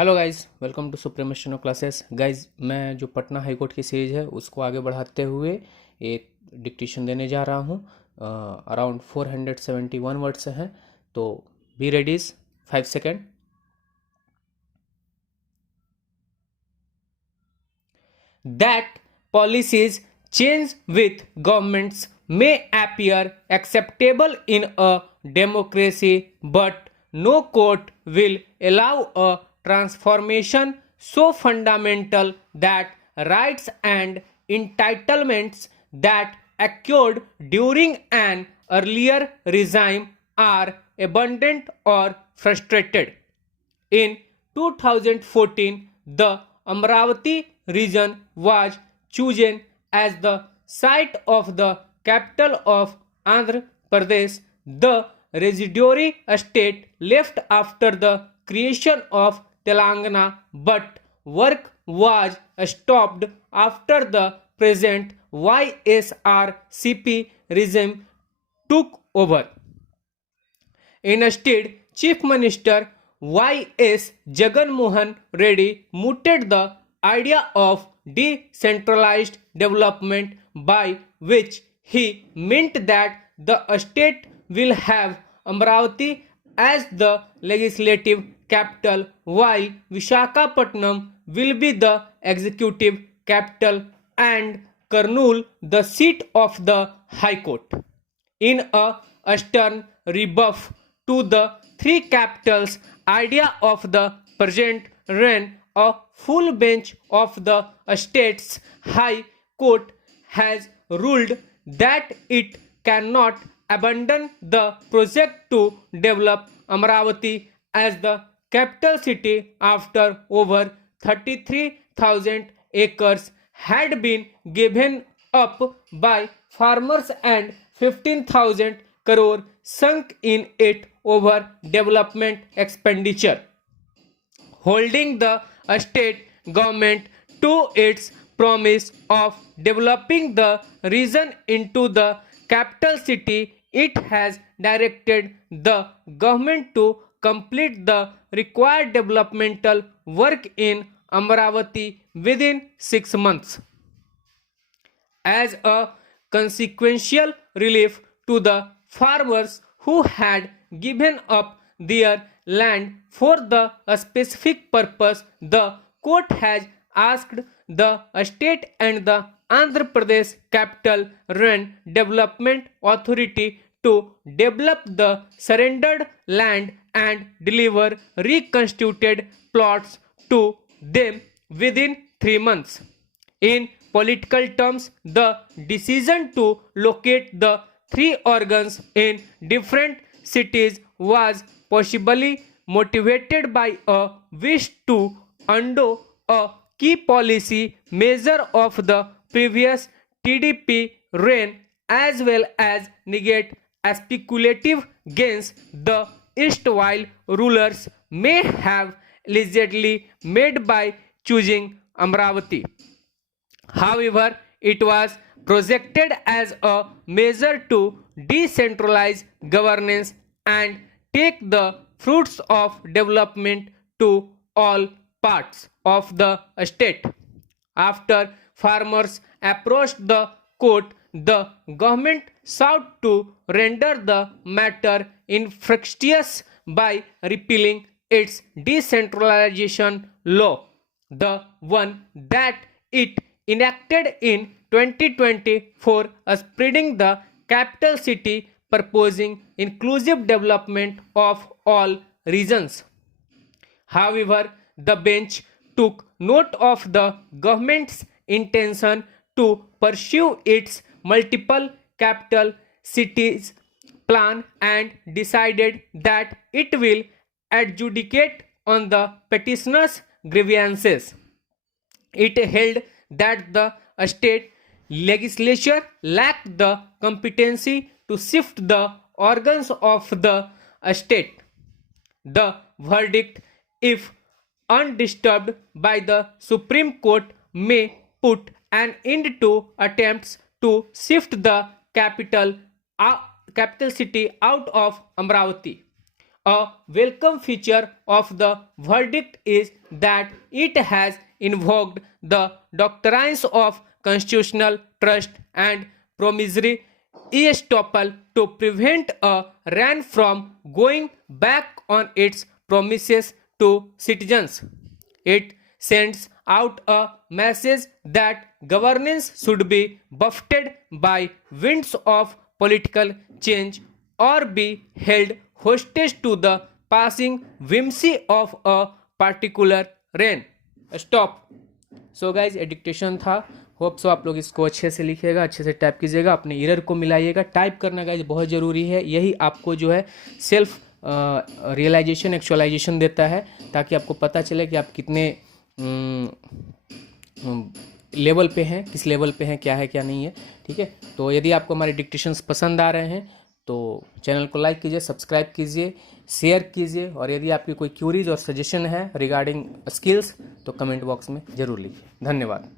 Hello guys, welcome to सुप्रीमेशनो classes. Guys, मैं जो पटना हाई कोर्ट की सीरीज है उसको आगे बढ़ाते हुए एक डिक्टेशन देने जा रहा हूँ। अराउंड 471 वर्ड्स हैं, तो be ready. 5 second. That policies change with governments may appear acceptable in a democracy, but no court will allow a transformation so fundamental that rights and entitlements that occurred during an earlier regime are abundant or frustrated. In 2014, the Amravati region was chosen as the site of the capital of Andhra Pradesh, the residuary state left after the creation of Telangana, but work was stopped after the present YSRCP regime took over. Instead, Chief Minister Y.S. Jagan Mohan Reddy mooted the idea of decentralized development, by which he meant that the state will have Amravati as the legislative capital, while Vishakhapatnam will be the executive capital and Kurnool the seat of the High Court. In a stern rebuff to the three capitals idea of the present reign, a full bench of the state's high court has ruled that it cannot abandon the project to develop Amravati as the capital city after over 33,000 acres had been given up by farmers and 15,000 crore sunk in it over development expenditure, holding the state government to its promise of developing the region into the capital city. It has directed the government to complete the required developmental work in Amravati within 6 months. As a consequential relief to the farmers who had given up their land for the specific purpose, the court has asked the state and the Andhra Pradesh Capital Region Development Authority to develop the surrendered land and deliver reconstituted plots to them within 3 months. In political terms, the decision to locate the three organs in different cities was possibly motivated by a wish to undo a key policy measure of the previous TDP reign, as well as negate speculative gains the erstwhile rulers may have allegedly made by choosing Amravati. However, it was projected as a measure to decentralize governance and take the fruits of development to all parts of the state. After farmers approached the court, the government sought to render the matter infructuous by repealing its decentralization law, the one that it enacted in 2024, spreading the capital city, proposing inclusive development of all regions. However, the bench took note of the government's intention to pursue its multiple capital cities plan and decided that it will adjudicate on the petitioner's grievances. It held that the state legislature lacked the competency to shift the organs of the state. The verdict, if undisturbed by the Supreme Court, may put an end to attempts to shift the capital city out of Amravati. A welcome feature of the verdict is that it has invoked the doctrines of constitutional trust and promissory estoppel to prevent a RAN from going back on its promises to citizens. It sends out a message that governance should be buffeted by winds of political change or be held hostage to the passing whimsy of a particular reign. Stop. So guys dictation था. Hope so आप लोग इसको अच्छे से लिखिएगा, अच्छे से type कीजिएगा, अपने एरर को मिलाइएगा. टाइप करना गाइज बहुत ज़रूरी है. यही आपको जो है सेल्फ रियलाइजेशन, एक्चुअलाइजेशन देता है, ताकि आपको पता चले कि आप कितने लेवल पे हैं, किस लेवल पे हैं, क्या है क्या नहीं है. ठीक है. तो यदि आपको हमारे डिक्टेशंस पसंद आ रहे हैं तो चैनल को लाइक कीजिए, सब्सक्राइब कीजिए, शेयर कीजिए, और यदि आपकी कोई क्यूरीज और सजेशन है रिगार्डिंग स्किल्स तो कमेंट बॉक्स में ज़रूर लिखिए. धन्यवाद.